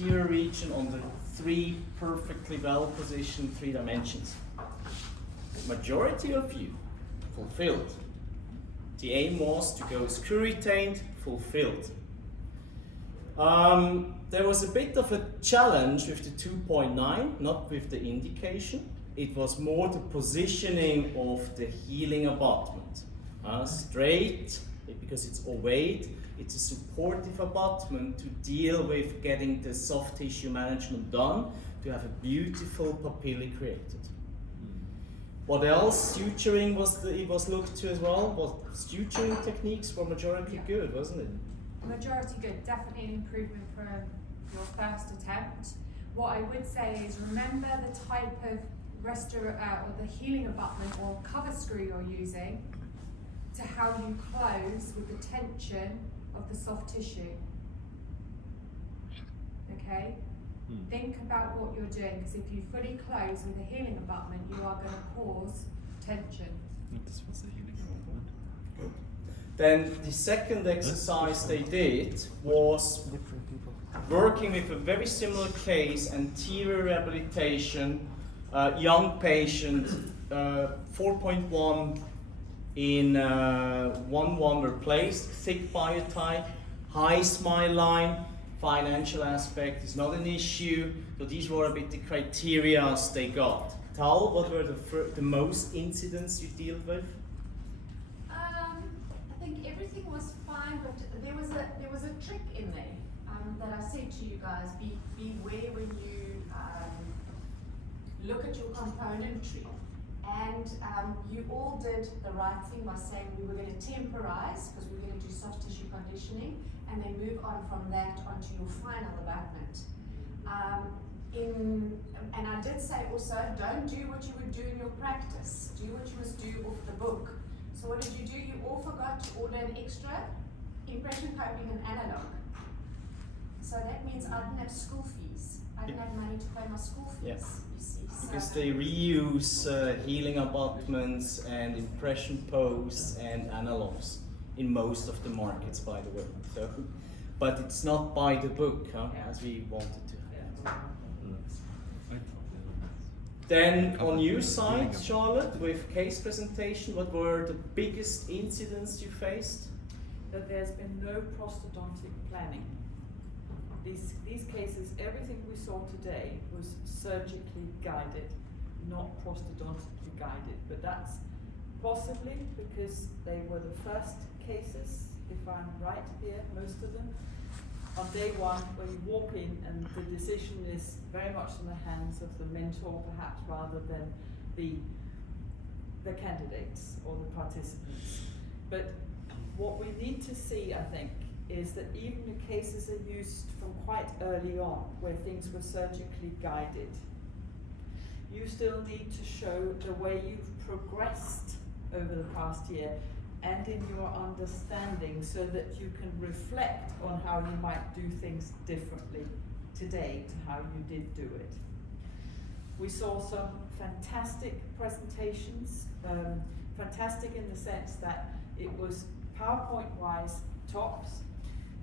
anterior region on the three perfectly well positioned 3 dimensions. Majority of you fulfilled. The aim was to go screw retained, fulfilled. There was a bit of a challenge with the 2.9, not with the indication. It was more the positioning of the healing abutment. Straight, because it's ovate, it's a supportive abutment to deal with getting the soft tissue management done, to have a beautiful papillae created. What else? Suturing was looked to as well. What suturing techniques were majority good, wasn't it? Majority good, definitely an improvement from your first attempt. What I would say is remember the type of or the healing abutment or cover screw you're using to how you close with the tension of the soft tissue. Okay? Think about what you're doing, because if you fully close with a healing abutment, you are going to cause tension. This was the healing abutment. Good. Then the second exercise they did was working with a very similar case, anterior rehabilitation, young patient, 4.1 in 1-1 replaced, thick biotype, high smile line, financial aspect is not an issue. So these were a bit the criteria they got. Tal, what were the most incidents you deal with? I think everything was fine, but there was a trick in there that I said to you guys. Beware when you look at your componentry. And you all did the right thing by saying we were going to temporize because we were going to do soft tissue conditioning, and then move on from that onto your final abutment. And I did say also, don't do what you would do in your practice. Do what you must do off the book. So what did you do? You all forgot to order an extra impression coping and analog. So that means I didn't have school fees. I didn't have money to pay my school fees. Yeah. You see. Because they reuse healing abutments and impression posts and analogs in most of the markets, by the way. So, but it's not by the book, as we wanted to have. Then on your side, Charlotte, with case presentation, what were the biggest incidents you faced? That there's been no prosthodontic planning. These cases, everything we saw today was surgically guided, not prosthodontically guided. But that's possibly because they were the first cases, if I'm right here, most of them. On day one, when you walk in and the decision is very much in the hands of the mentor, perhaps, rather than the candidates or the participants. But what we need to see, I think, is that even the cases are used from quite early on, where things were surgically guided. You still need to show the way you've progressed over the past year and in your understanding, so that you can reflect on how you might do things differently today to how you did do it. We saw some fantastic presentations, fantastic in the sense that it was PowerPoint-wise tops.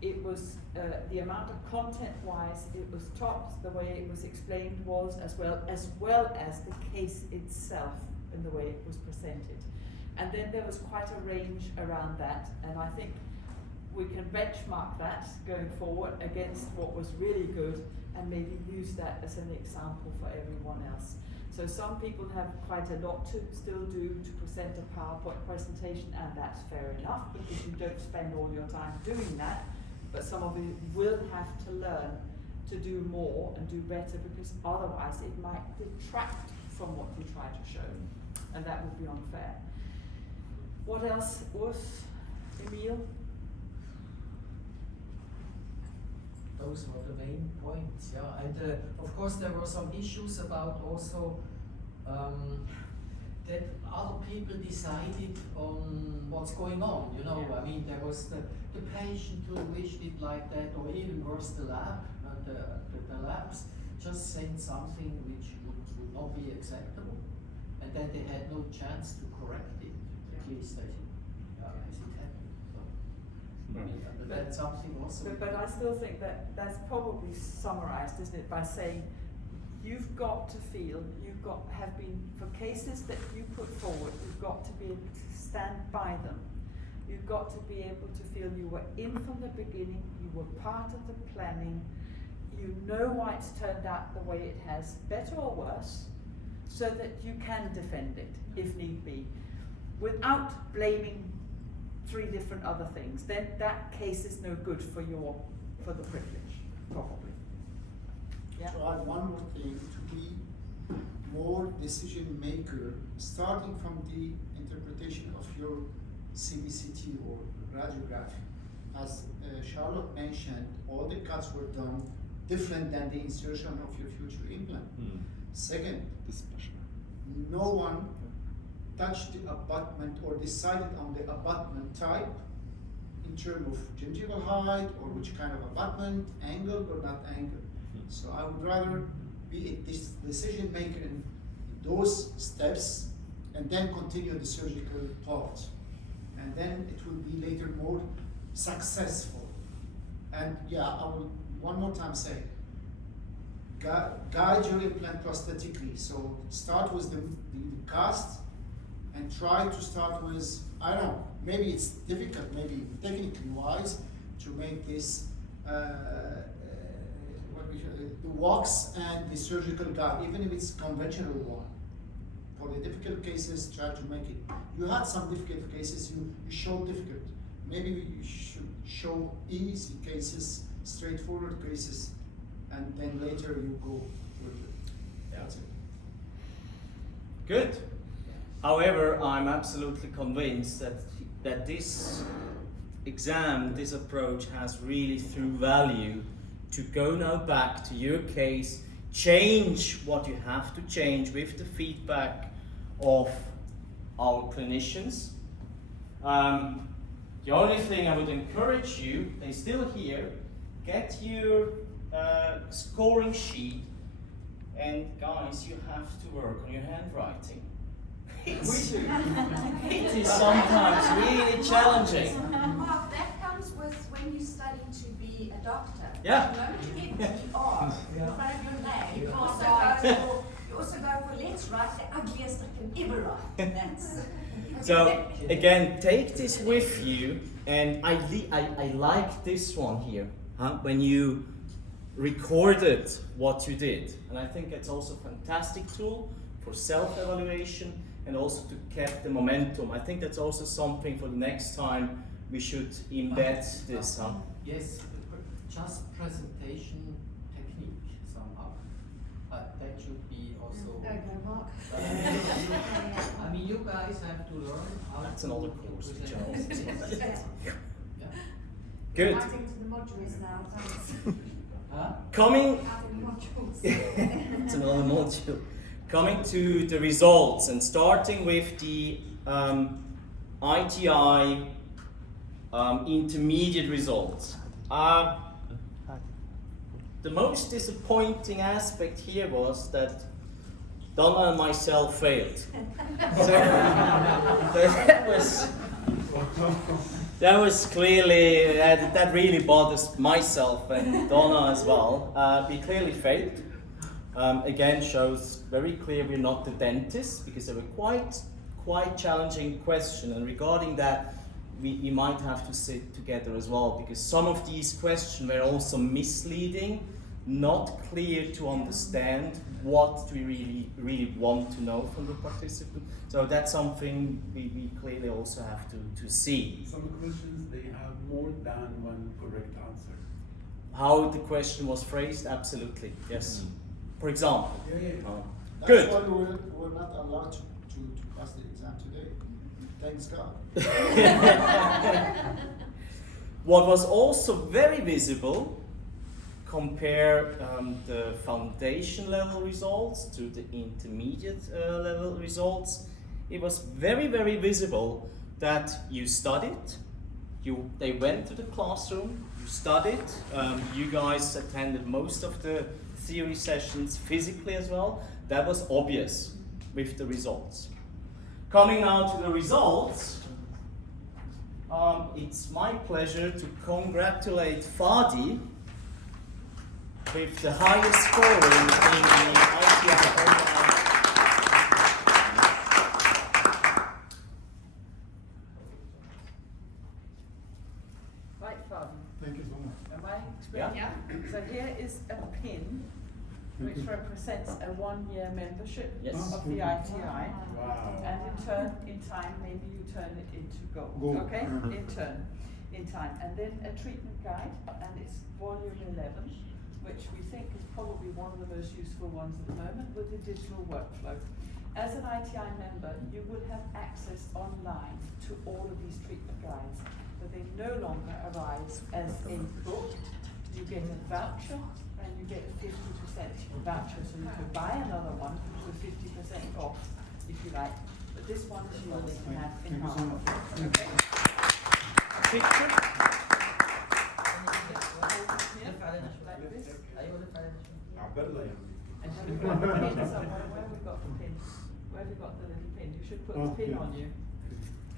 It was the amount of content-wise, it was tops. The way it was explained was, as well as the case itself and the way it was presented. And then there was quite a range around that, and I think we can benchmark that going forward against what was really good, and maybe use that as an example for everyone else. So some people have quite a lot to still do to present a PowerPoint presentation, and that's fair enough, because you don't spend all your time doing that. But some of you will have to learn to do more and do better, because otherwise it might detract from what you try to show, and that would be unfair. What else was, Emil? Those were the main points, yeah. And of course there were some issues about also that other people decided on what's going on, you know. I mean, there was the patient who wished it like that, or even worse, the lab, the labs just sent something which would not be acceptable, and then they had no chance to correct it, at least as it happened. So. That's something also. But I still think that that's probably summarised, isn't it, by saying you've got to feel, have been, for cases that you put forward, you've got to be able to stand by them. You've got to be able to feel you were in from the beginning, you were part of the planning, you know why it's turned out the way it has, better or worse, so that you can defend it if need be, without blaming 3 different other things. Then that case is no good for the privilege, probably. Yeah. To add one more thing, to be more decision maker, starting from the interpretation of your CBCT or radiograph. As Charlotte mentioned, all the cuts were done different than the insertion of your future implant. Second, no one touched the abutment or decided on the abutment type in terms of gingival height or which kind of abutment, angled or not angled. So I would rather be a decision maker in those steps and then continue the surgical part. And then it will be later more successful. And yeah, I will one more time say, guide your implant prosthetically. So start with the cast and try to start with, I don't know, maybe it's difficult, maybe technically wise, to make this the wax and the surgical guide, even if it's conventional one. For the difficult cases, try to make it. You had some difficult cases, you showed difficult. Maybe you should show easy cases, straightforward cases, and then later you go further. That's it. Good. However, I'm absolutely convinced that this exam, this approach has really through value to go now back to your case, change what you have to change with the feedback of our clinicians. The only thing I would encourage you, they're still here, get your scoring sheet, and guys, you have to work on your handwriting. It is sometimes really challenging. Mark, that comes with when you study to be a doctor. Yeah. The moment you get the R in front of your name, you also go for let's write the ugliest I can ever write. That's So again, take this with you, and I like this one here, when you recorded what you did, and I think it's also a fantastic tool for self-evaluation and also to keep the momentum. I think that's also something for the next time we should embed this. Yes, just presentation technique somehow, but that should be also. There you go, Mark. I mean, you guys have to learn how That's to another course, which I also present. Yeah. Yeah. Good. Adding to the modules now, thanks. Huh? Coming. Adding modules. It's another module. Coming to the results and starting with the ITI intermediate results. The most disappointing aspect here was that Donna and myself failed. So that was clearly, that really bothers myself and Donna as well. We clearly failed. Again, shows very clear we're not the dentist, because they were quite challenging question, and regarding that we might have to sit together as well, because some of these questions were also misleading, not clear to understand what we really want to know from the participant. So that's something we clearly also have to see. Some questions, they have more than one correct answer. How the question was phrased, absolutely, yes. For example. That's Good. why we're not allowed to pass the exam today. Thanks God. What was also very visible, compare the foundation level results to the intermediate level results, it was very, very visible that you studied, they went to the classroom, you studied, you guys attended most of the theory sessions physically as well. That was obvious with the results. Coming now to the results, It's my pleasure to congratulate Fadi with the highest scoring in the ITI online. Right, Faden. Thank you so much. Am I explaining? Yeah. So here is a pin which represents a 1-year membership Yes. of the ITI. Wow. And in time, maybe you turn it into gold. Gold. Okay? In time. And then a treatment guide, and it's volume 11, which we think is probably one of the most useful ones at the moment with the digital workflow. As an ITI member, you will have access online to all of these treatment guides, but they no longer arise as a book. You get a voucher, and you get a 50% voucher, so you could buy another one with 50% off, if you like. But this one is yours to have in Thank you so hand. much. Okay. Picture? Like this. عبالله يعني. And have we got the pin somewhere? Where have we got the pin? Where have we got the little pin? You should put the pin on you.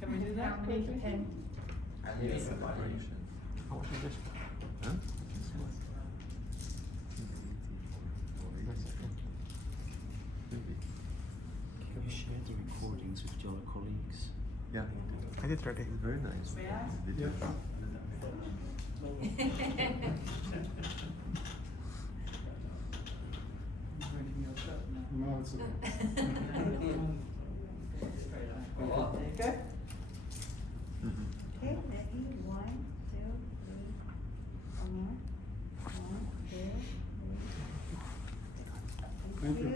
Can we do that? Need the pin. Yes. Can you share the recordings with your colleagues? Yeah, I did already. Very nice. May I? Video. No, it's okay. There you go. Mhm. Okay, ready? 1, 2, 3. One more. 1, 2, 3. Thank you.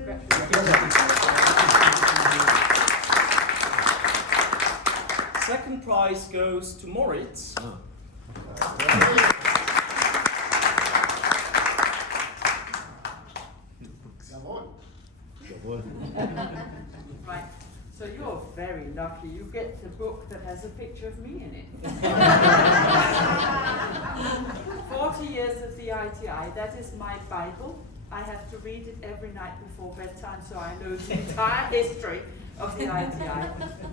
Second prize goes to Moritz. Oh. Jawohl. Right. So you're very lucky. You get the book that has a picture of me in it. 40 years of the ITI, that is my Bible. I have to read it every night before bedtime, so I know the entire history of the ITI.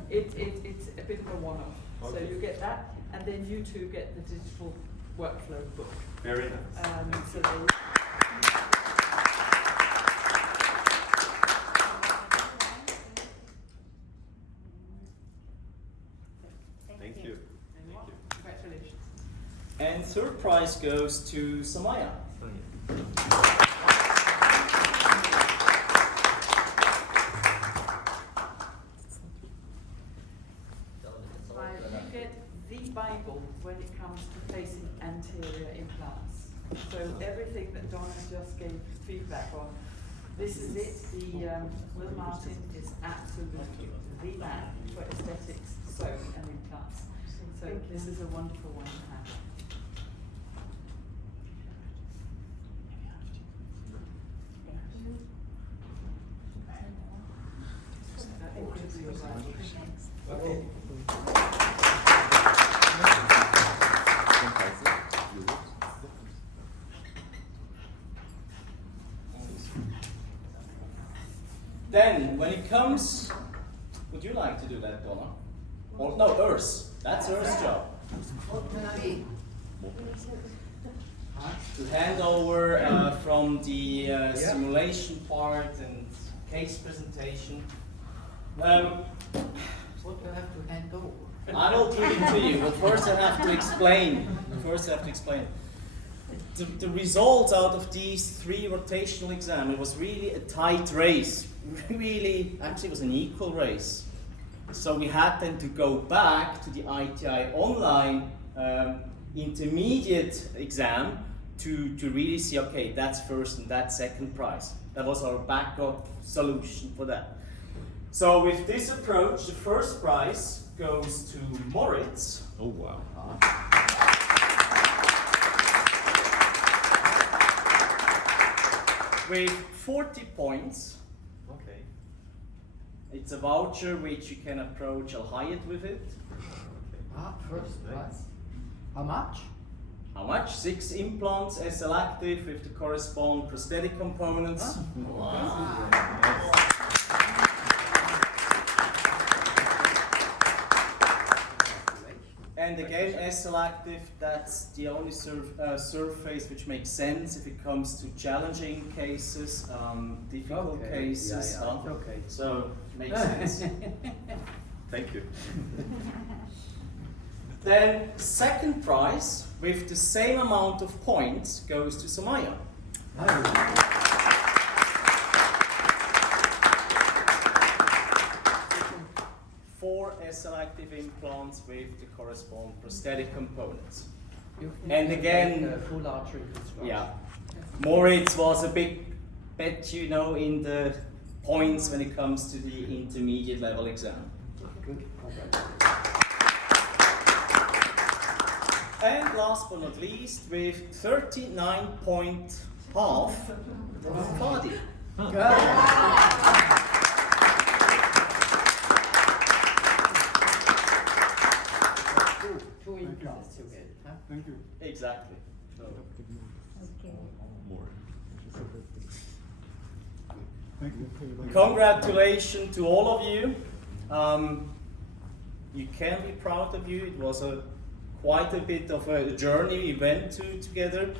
It's a bit of a one-off. So you get that, and then you two get the digital workflow book. Very nice. So they, Thank you. congratulations. And third prize goes to Samaya. Oh, yeah. Right, you get the Bible when it comes to placing anterior implants. So everything that Donna just gave feedback on, this is it. The Will Martin is absolutely the man for aesthetics, sewing and implants. So this is a wonderful one to have. That ought to be all right. Okay. Then, when it comes, would you like to do that, Donna? Or no, Urs. That's Urs' job. To hand over from the simulation part and case presentation. What do I have to hand over? I will give it to you, but first I have to explain. The results out of these 3 rotational exams, it was really a tight race. Really, actually it was an equal race. So we had then to go back to the ITI online intermediate exam to really see, okay, that's first and that's second prize. That was our backup solution for that. So with this approach, the first prize goes to Moritz. Oh, wow. With 40 points. Okay. It's a voucher which you can approach Al Hayat with it. First prize. How much? How much? 6 implants, SL Active with the corresponding prosthetic components. And again, S-selective, that's the only surface which makes sense if it comes to challenging cases, difficult cases. Okay. So, makes sense. Thank you. Then, second prize, with the same amount of points, goes to Samaya. 4 S-selective implants with the corresponding prosthetic components. And again, full artery construction. yeah, Moritz was a big bet, you know, in the points when it comes to the intermediate level exam. Good. And last but not least, with 39.5, Fadi. Two implants you get, huh? Thank you. Exactly. So, Okay. More. Thank you. congratulations to all of you. You can be proud of you. It was quite a bit of a journey we went together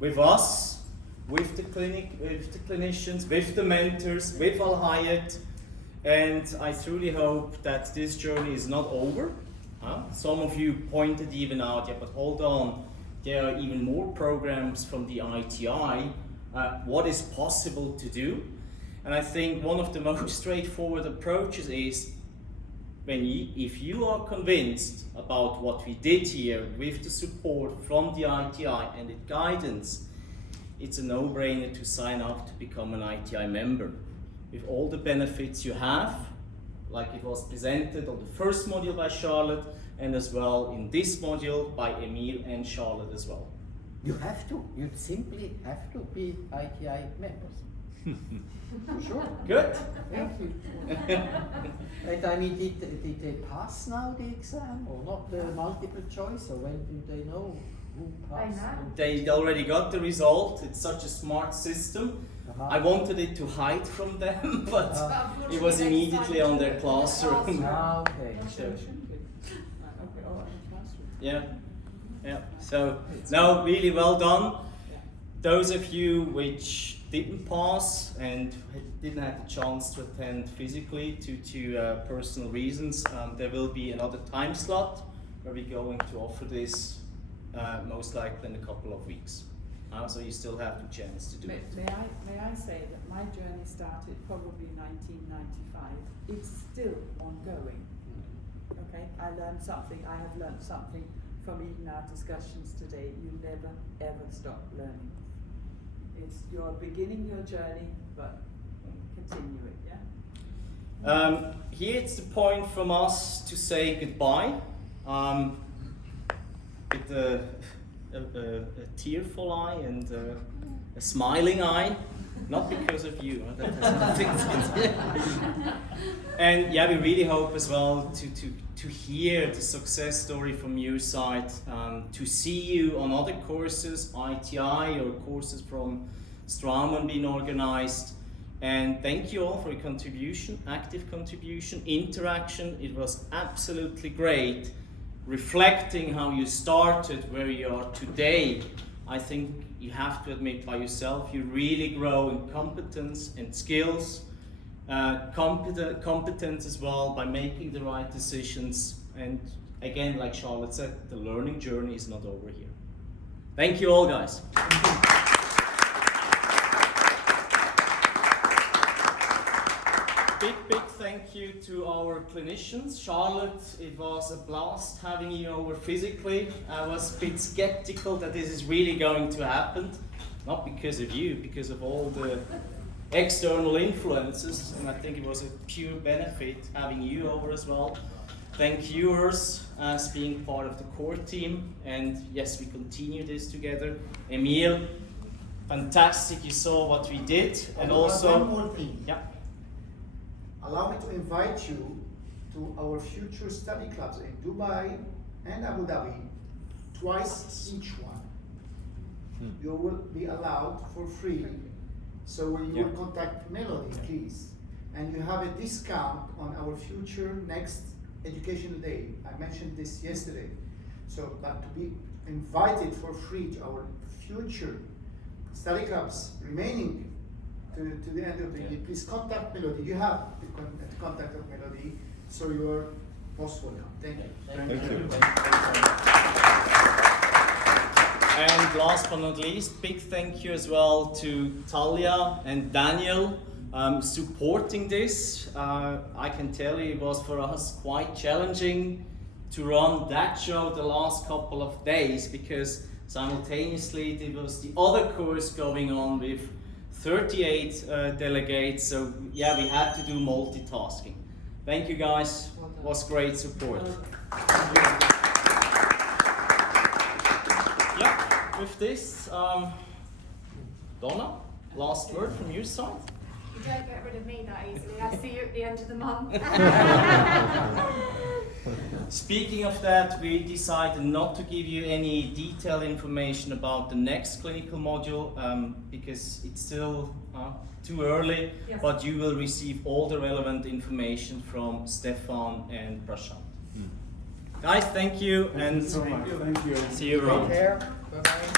with us, with the clinic, with the clinicians, with the mentors, with Al Hayat, and I truly hope that this journey is not over. Some of you pointed even out, yeah, but hold on, there are even more programs from the ITI. What is possible to do? And I think one of the most straightforward approaches is if you are convinced about what we did here with the support from the ITI and the guidance, it's a no-brainer to sign up to become an ITI member. With all the benefits you have, like it was presented on the first module by Charlotte, and as well in this module by Emile and Charlotte as well. You have to. You simply have to be ITI members. Sure. Good. Thank you. And I mean, did they pass now the exam or not the multiple choice, or when do they know who passed? know. They already got the result. It's such a smart system. I wanted it to hide from them, but it was immediately on their classroom. Ah, okay. So it shouldn't be. Right, okay, all right, in the classroom. Yeah, yeah. So, no, really well done. Those of you which didn't pass and didn't have the chance to attend physically due to personal reasons, there will be another time slot where we're going to offer this most likely in a couple of weeks. So you still have the chance to do it. May I say that my journey started probably 1995. It's still ongoing. Okay, I learned something. I have learned something from even our discussions today. You never ever stop learning. You're beginning your journey, but continue it. Yeah. Here it's the point from us to say goodbye. With a tearful eye and a smiling eye, not because of you. That has nothing to do. And yeah, we really hope as well to hear the success story from your side, to see you on other courses, ITI or courses from Straumann being organized. And thank you all for your contribution, active contribution, interaction. It was absolutely great. Reflecting how you started, where you are today, I think you have to admit by yourself, you really grow in competence and skills, competence as well by making the right decisions. And again, like Charlotte said, the learning journey is not over here. Thank you all, guys. Big thank you to our clinicians. Charlotte, it was a blast having you over physically. I was a bit skeptical that this is really going to happen. Not because of you, because of all the external influences. And I think it was a pure benefit having you over as well. Thank you, Urs, as being part of the core team. And yes, we continue this together. Emile, fantastic, you saw what we did. And also, one more thing. yeah. Allow me to invite you to our future study clubs in Dubai and Abu Dhabi, twice each one. You will be allowed for free. So when you will contact Melody, please. And you have a discount on our future next educational day. I mentioned this yesterday. So, but to be invited for free to our future study clubs remaining to the end of the year, please contact Melody. You have the contact of Melody, so you are most welcome. Thank you. Thank you. And last but not least, big thank you as well to Talia and Daniel supporting this. I can tell you it was for us quite challenging to run that show the last couple of days, because simultaneously there was the other course going on with 38 delegates. So yeah, we had to do multitasking. Thank you guys. It was great support. Yeah, with this, Donna, last word from your side. You don't get rid of me that easily. I see you at the end of the month. Speaking of that, we decided not to give you any detailed information about the next clinical module because it's still too early, Yes. but you will receive all the relevant information from Stefan and Prashant. Guys, thank you and Thank you. see you around. Take care. Bye-bye.